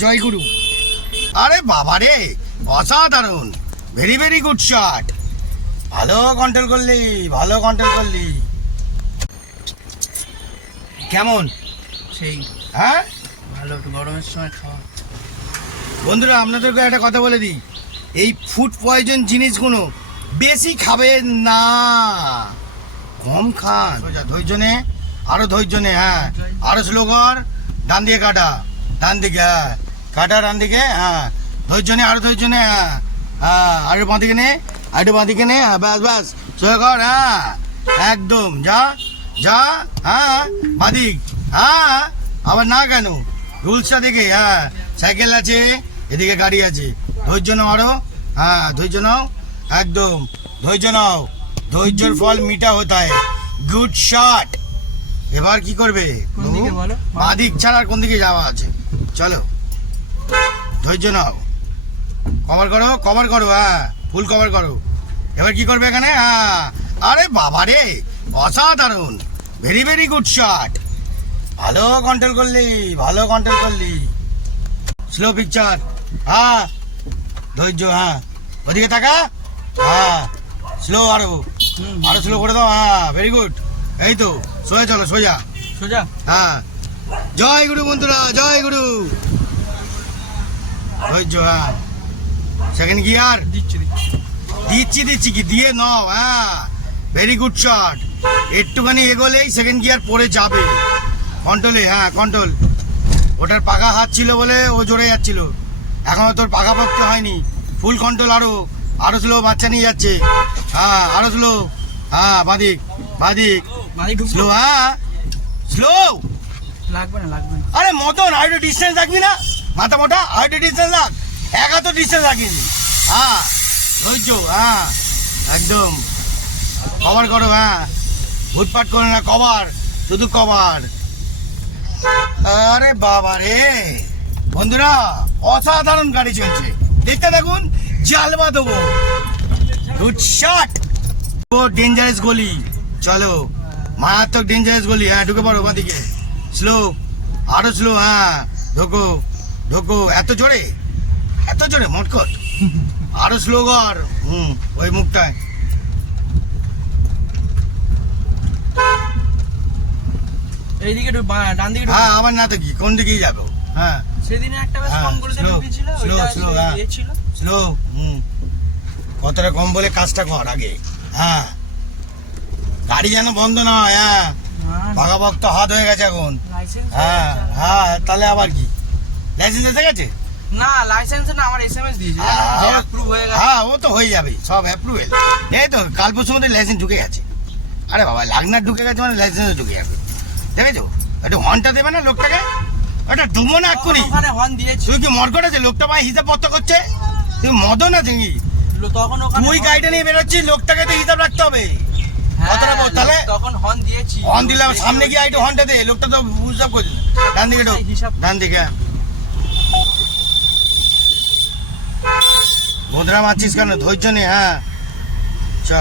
জয়গুরু। আরে বাবা রে, অসাধারণ, ভেরি ভেরি গুড শট। ভালো কন্ট্রোল করলি, ভালো কন্ট্রোল করলি। কেমন সেই হ্যাঁ ভালো, একটু গরমের সময় খাওয়া। বন্ধুরা, আপনাদেরকে একটা কথা বলে দিই, এই ফুড পয়জন জিনিসগুলো বেশি খাবেন না, কম খান। ধৈর্য নে, আরো ধৈর্য নে। হ্যাঁ, আরো স্লো কর। ডান দিকে কাটা, ডান দিকে, হ্যাঁ কাটা ডান দিকে। হ্যাঁ, ধৈর্য নে, আরো ধৈর্য নে। হ্যাঁ হ্যাঁ, আরো বাঁ দিকে নে, আরো বাঁ দিকে নে। হ্যাঁ ব্যাস ব্যাস, সোজা কর। হ্যাঁ একদম, যা যা। হ্যাঁ বাদিক। হ্যাঁ আবার না কেন, রুলসটা দেখে। হ্যাঁ, সাইকেল আছে, এদিকে গাড়ি আছে। ধৈর্য নাও আরো। হ্যাঁ ধৈর্য নাও, একদম ধৈর্য নাও। ধৈর্যের ফল মিঠা হতা হয়। Good shot. এবার কি করবে? বাদিক ছাড়া আর কোন দিকে যাওয়া আছে? চলো, ধৈর্য নাও, কভার করো, কভার করো। হ্যাঁ ফুল কভার করো। এবার কি করবে এখানে? হ্যাঁ, আরে বাবা রে, অসাধারণ, ভেরি ভেরি গুড শট। ভালো কন্ট্রোল করলি, ভালো কন্ট্রোল করলি। Slow picture. হ্যাঁ ধৈর্য। হ্যাঁ ওদিকে তাকা। হ্যাঁ স্লো, আরো আরো স্লো করে দাও। হ্যাঁ ভেরি গুড। এই তো, সোজা চলো, সোজা সোজা। হ্যাঁ, জয় গুরু বন্ধুরা, জয় গুরু। ধৈর্য। হ্যাঁ, সেকেন্ড গিয়ার দিচ্ছি দিচ্ছি কি দিয়ে নাও। হ্যাঁ ভেরি গুড শট। একটুখানি এগোলেই সেকেন্ড গিয়ার পড়ে যাবে। কন্ট্রোলে, হ্যাঁ কন্ট্রোল। ওটার পাকা হাত ছিল বলে ও জোরে যাচ্ছিল, এখনো তোর পাকা পক্ত হয়নি। ফুল কন্ট্রোল, আরো আরো স্লো, বাচ্চা নিয়ে যাচ্ছে। হ্যাঁ আরো স্লো। হ্যাঁ বাদিক বাদিক, স্লো। হ্যাঁ স্লো। লাগবে না, লাগবে না। আরে মতন, আর একটু ডিস্টেন্স রাখবি না? মাথা মোটা, আর একটু ডিস্টেন্স রাখ। একা তো ডিস্টেন্স রাখিনি। হ্যাঁ ধৈর্য। হ্যাঁ একদম, কভার করো। হ্যাঁ ভুটপাট করে না, কভার, শুধু কভার। আরে বাবা রে বন্ধুরা, অসাধারণ গাড়ি চলছে, দেখতে দেখুন, জালবা দেবো। Good shot. ও ডেঞ্জারাস গলি, চলো, মারাত্মক ডেঞ্জারাস গলি। হ্যাঁ ঢুকে পড়ো বাদিকে, স্লো, আরো স্লো। হ্যাঁ ঢোকো ঢোকো। এত জোরে, এত জোরে মটকট, আরো স্লো কর। ওই মুখটায়। এইদিকে ডান দিকে। হ্যাঁ আবার না তো কি, কোন দিকেই যাবো? হ্যাঁ সেদিনে একটা বেশ কম করে ঢুকেছিল, স্লো ওইটা স্লো। হ্যাঁ ছিল স্লো। কতটা কম বলে কাজটা কর আগে। হ্যাঁ, গাড়ি যেন বন্ধ না হয়। হ্যাঁ পাকা ভক্ত হাত হয়ে গেছে এখন। হ্যাঁ হ্যাঁ, তাহলে আবার কি, লাইসেন্স এসে গেছে? না লাইসেন্স না, আমার এসএমএস দিয়েছে, অ্যাপ্রুভ হয়ে গেছে। হ্যাঁ ও তো হয়ে যাবে, সব অ্যাপ্রুভেল। এই তো কাল পরশুর মধ্যে লাইসেন্স ঢুকে গেছে। আরে বাবা, লাগনার ঢুকে গেছে মানে লাইসেন্সও ঢুকে যাবে। দেখেছো, একটু হর্নটা দেবে না লোকটাকে? ওটা ডুবো না এক্ষুনি। ওখানে হর্ন দিয়েছি। তুই কি মর করেছে? লোকটা ভাই হিসাব পত্র করছে, তুই মদন আছে কি? তখন ওখানে তুই গাড়িটা নিয়ে বেরোচ্ছিস, লোকটাকে তো হিসাব রাখতে হবে। কতটা বল তাহলে? তখন হর্ন দিয়েছি। হর্ন দিলাম, সামনে গিয়ে একটু হর্নটা দে, লোকটা তো হিসাব করছে। ডান দিকে ঢোক, ডান দিকে। বন্ধুরা মারছিস কেন? ধৈর্য নে। হ্যাঁ চ,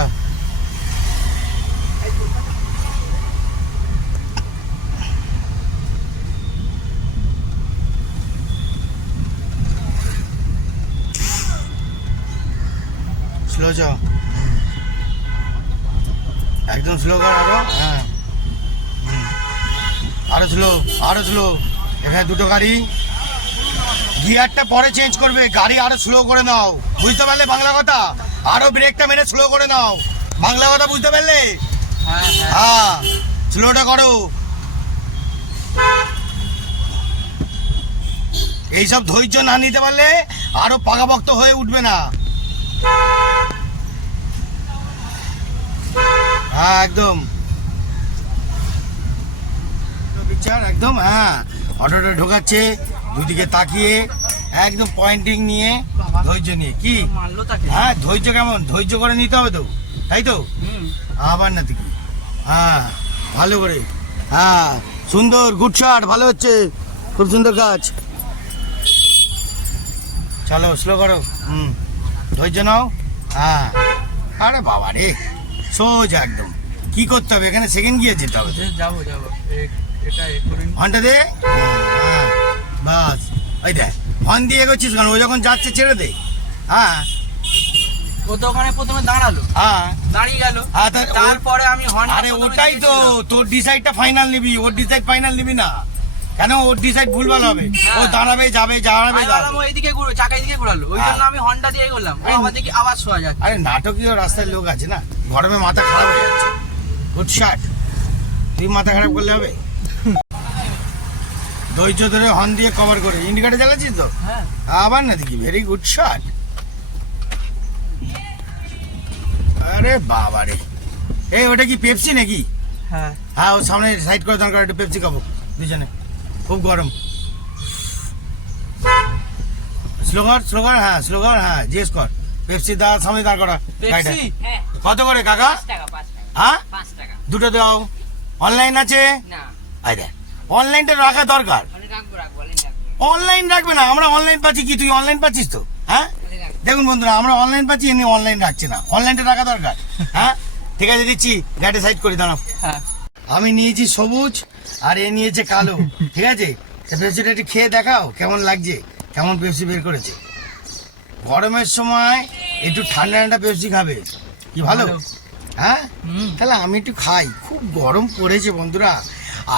স্লো চ, একদম স্লো কর আরো। হ্যাঁ আরো স্লো, আরো স্লো। এখানে দুটো গাড়ি, গিয়ারটা পরে চেঞ্জ করবে, গাড়ি আরো স্লো করে নাও, বুঝতে পারলে বাংলা কথা? আরো ব্রেকটা মেরে স্লো করে নাও, বাংলা কথা বুঝতে পারলে? হ্যাঁ স্লোটা করো। এইসব ধৈর্য না নিতে পারলে আরো পাকাপোক্ত হয়ে উঠবে না। হ্যাঁ একদম পিকচার, একদম। হ্যাঁ অটোটা ঢোকাচ্ছে, দুদিকে তাকিয়ে, একদম পয়েন্টিং নিয়ে, ধৈর্য নিয়ে। কি হ্যাঁ ধৈর্য, কেমন ধৈর্য করে নিতে হবে তো, তাই তো? আবার না তুই। হ্যাঁ ভালো করে। হ্যাঁ সুন্দর, গুড শট, ভালো হচ্ছে, খুব সুন্দর কাজ। চলো স্লো করো। ধৈর্য নাও। হ্যাঁ, আরে বাবা রে, সোজা একদম। কি করতে হবে এখানে? সেকেন্ড গিয়ার যেতে হবে। যাবো যাবো, এটা ঘন্টা দে। হ্যাঁ বাস ওই দেখ হর্ন দিয়ে এগোচ্ছিস কেন? ও যখন যাচ্ছে ছেড়ে দে। হ্যাঁ ও তো ওখানে প্রথমে দাঁড়ালো, হ্যাঁ দাঁড়িয়ে গেল, হ্যাঁ, তারপরে আমি হর্ন। আরে ওটাই তো, তোর ডিসাইডটা ফাইনাল নিবি, ওর ডিসাইড ফাইনাল নিবি না কেন? ওর ডিসাইড ভুলভাল হবে। ও দাঁড়াবে যাবে দাঁড়াবে যাবে। ও এইদিকে ঘুরো, চাকা এইদিকে ঘুরালো, ওই জন্য আমি হর্নটা দিয়ে করলাম। ও আমার দিকে আওয়াজ শোয়া যাচ্ছে। আরে নাটকীয় রাস্তায় লোক আছে না, গরমে মাথা খারাপ হয়ে যাচ্ছে। গুড শট, তুই মাথা খারাপ করলে হবে? ধৈর্য ধরে হর্ন দিয়ে কভার করে ইন্ডিকেটর চালাচ্ছিস তো? হ্যাঁ আবার না দেখি, ভেরি গুড শট। আরে বাবা রে, এই ওটা কি পেপসি নাকি? হ্যাঁ হ্যাঁ, ও সামনে সাইড করে দরকার, একটু পেপসি খাবো দুজনে, খুব গরম। স্লোগার হ্যাঁ, স্লোগার হ্যাঁ, জিজ্ঞেস কর। পেপসি দা সামনে দাঁড় করা গাড়িটা। পেপসি হ্যাঁ, কত করে কাকা? 5 টাকা, 5 টাকা, হ্যাঁ 5 টাকা। দুটো দাও। অনলাইন আছে? না, আরে অনলাইনটা রাখা দরকার। অনেক রাখবো, অনেক রাখবো, অনলাইন রাখবে না, আমরা অনলাইন পাচ্ছি কি? তুই অনলাইন পাচ্ছিস তো? হ্যাঁ অনেক রাখবো। দেখুন বন্ধুরা, আমরা অনলাইন পাচ্ছি, এমনি অনলাইন রাখছে না। অনলাইনটা রাখা দরকার। হ্যাঁ ঠিক আছে, দিচ্ছি। গাড়ি সাইড করে দাঁড়াও। হ্যাঁ আমি নিয়েছি সবুজ আর এ নিয়েছে কালো, ঠিক আছে? পেপসিটা একটু খেয়ে দেখাও কেমন লাগছে, কেমন পেপসি বের করেছে। গরমের সময় একটু ঠান্ডা ঠান্ডা পেপসি খাবে, কি ভালো। ভালো। হ্যাঁ হুম। তাহলে আমি একটু খাই, খুব গরম পড়েছে বন্ধুরা,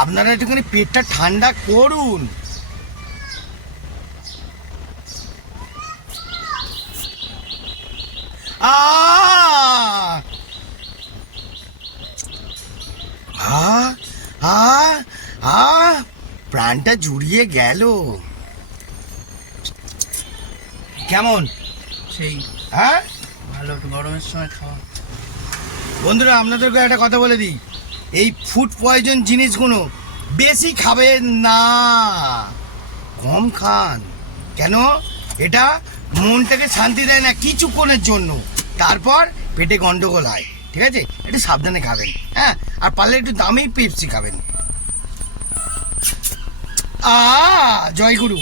আপনারা একটুখানি পেটটা ঠান্ডা করুন। প্রাণটা জুড়িয়ে গেল। কেমন? সেই হ্যাঁ ভালো, একটু গরমের সময় খাওয়া। বন্ধুরা, আপনাদেরকে একটা কথা বলে দিই, এই ফুড পয়জন জিনিসগুলো বেশি খাবেন না, কম খান। কেন? এটা মনটাকে শান্তি দেয় না কিছুক্ষণের জন্য, তারপর পেটে গন্ডগোল হয়, ঠিক আছে? একটু সাবধানে খাবেন। হ্যাঁ, আর পারলে একটু দামি পেপসি খাবেন। জয় গুরু।